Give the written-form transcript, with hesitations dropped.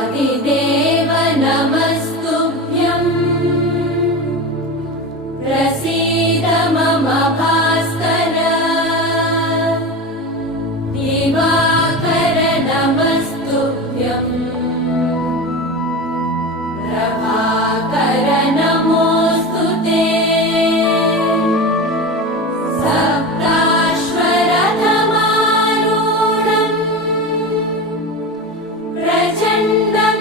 आदिदेव नमस्तुभ्यं प्रसीद मम भास्कर दिवाकर नमस्तुभ्यं प्रभाकर नमोऽस्तु ते सप्ताश्वरथमारूढं प्रचण्डं